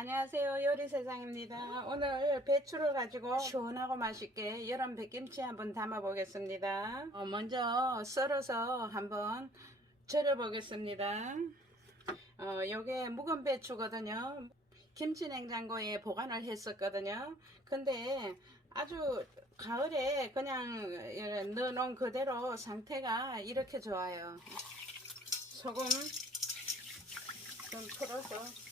안녕하세요. 요리세상입니다. 오늘 배추를 가지고 시원하고 맛있게 여름 백김치 한번 담아 보겠습니다. 어, 먼저 썰어서 한번 절여 보겠습니다. 어, 요게 묵은 배추거든요. 김치 냉장고에 보관을 했었거든요. 근데 아주 가을에 그냥 넣어 놓은 그대로 상태가 이렇게 좋아요. 소금 좀 풀어서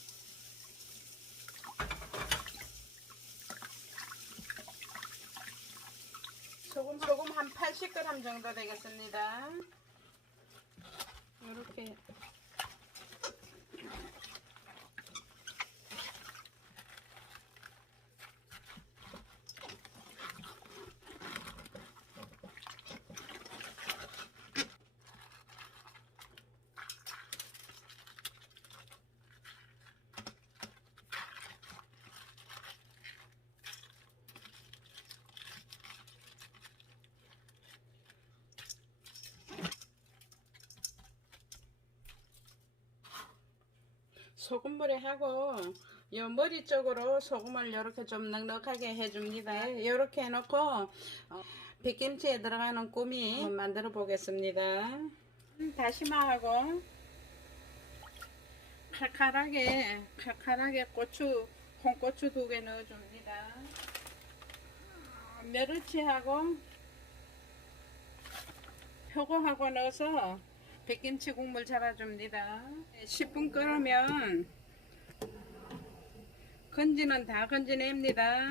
소금 한 80g 정도 되겠습니다. 이렇게 소금물에 하고 요 머리 쪽으로 소금을 이렇게 좀 넉넉하게 해줍니다. 이렇게 해놓고 어, 백김치에 들어가는 꾸미 만들어 보겠습니다. 다시마하고 칼칼하게 칼칼하게 고추 홍고추 두 개 넣어줍니다. 어, 멸치하고 표고하고 넣어서 백김치 국물 잡아줍니다. 10분 끓으면 건지는 다 건지냅니다.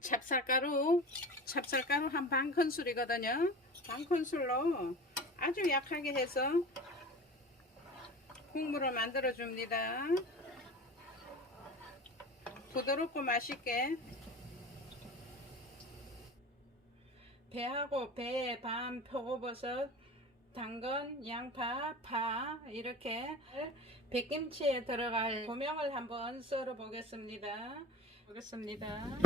찹쌀가루, 찹쌀가루 한 반 큰술이거든요. 반 큰술로 아주 약하게 해서 국물을 만들어 줍니다. 부드럽고 맛있게 배하고 배, 밤, 표고버섯, 당근, 양파, 파 이렇게 백김치에 들어갈 고명을 한번 썰어 보겠습니다. 보겠습니다.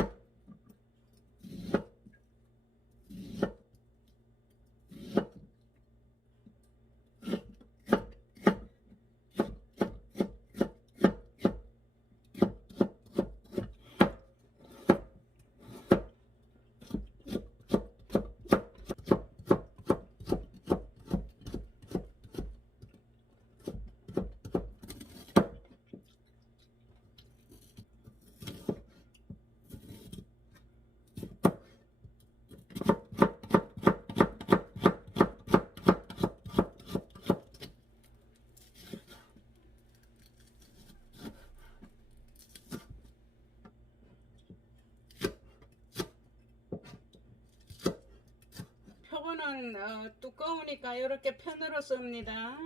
표고는 어, 두꺼우니까 이렇게 편으로 씁니다.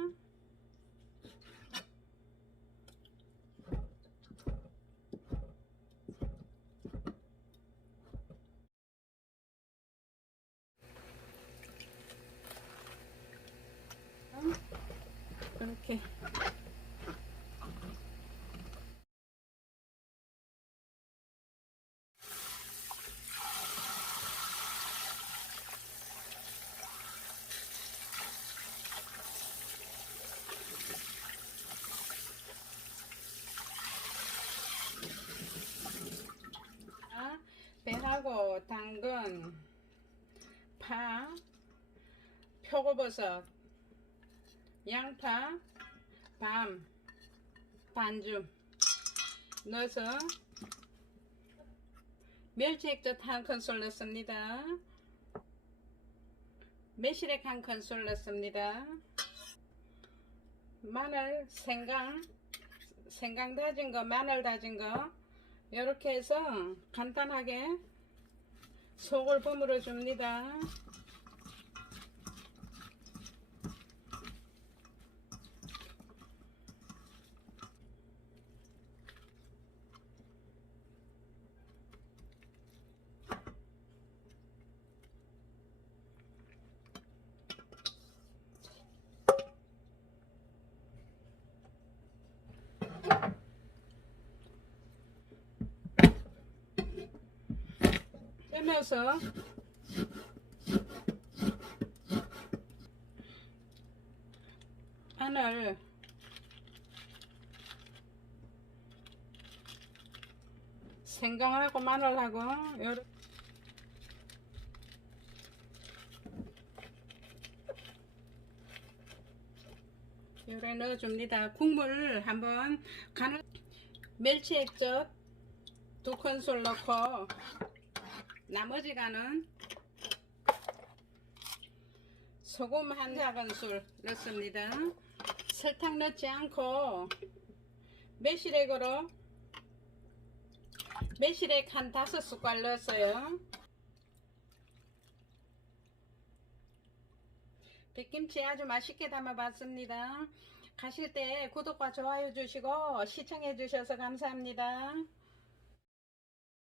이렇게 아, 당근, 파, 표고버섯, 양파, 밤, 반줌 넣어서 멸치 액젓 한 큰술 넣습니다. 매실액 한 큰술 넣습니다. 마늘, 생강, 생강 다진 거, 마늘 다진 거 이렇게 해서 간단하게 속을 버무려 줍니다. 빼면서. 마늘. 생강하고 마늘하고 요렇게. 요래 넣어줍니다. 국물 한번 간을 멸치 액젓 두 큰술 넣고 나머지 간은 소금 한 작은술 넣습니다. 설탕 넣지 않고 매실액으로 매실액 한 다섯 숟갈 넣었어요. 백김치 아주 맛있게 담아봤습니다. 가실 때 구독과 좋아요 주시고 시청해 주셔서 감사합니다.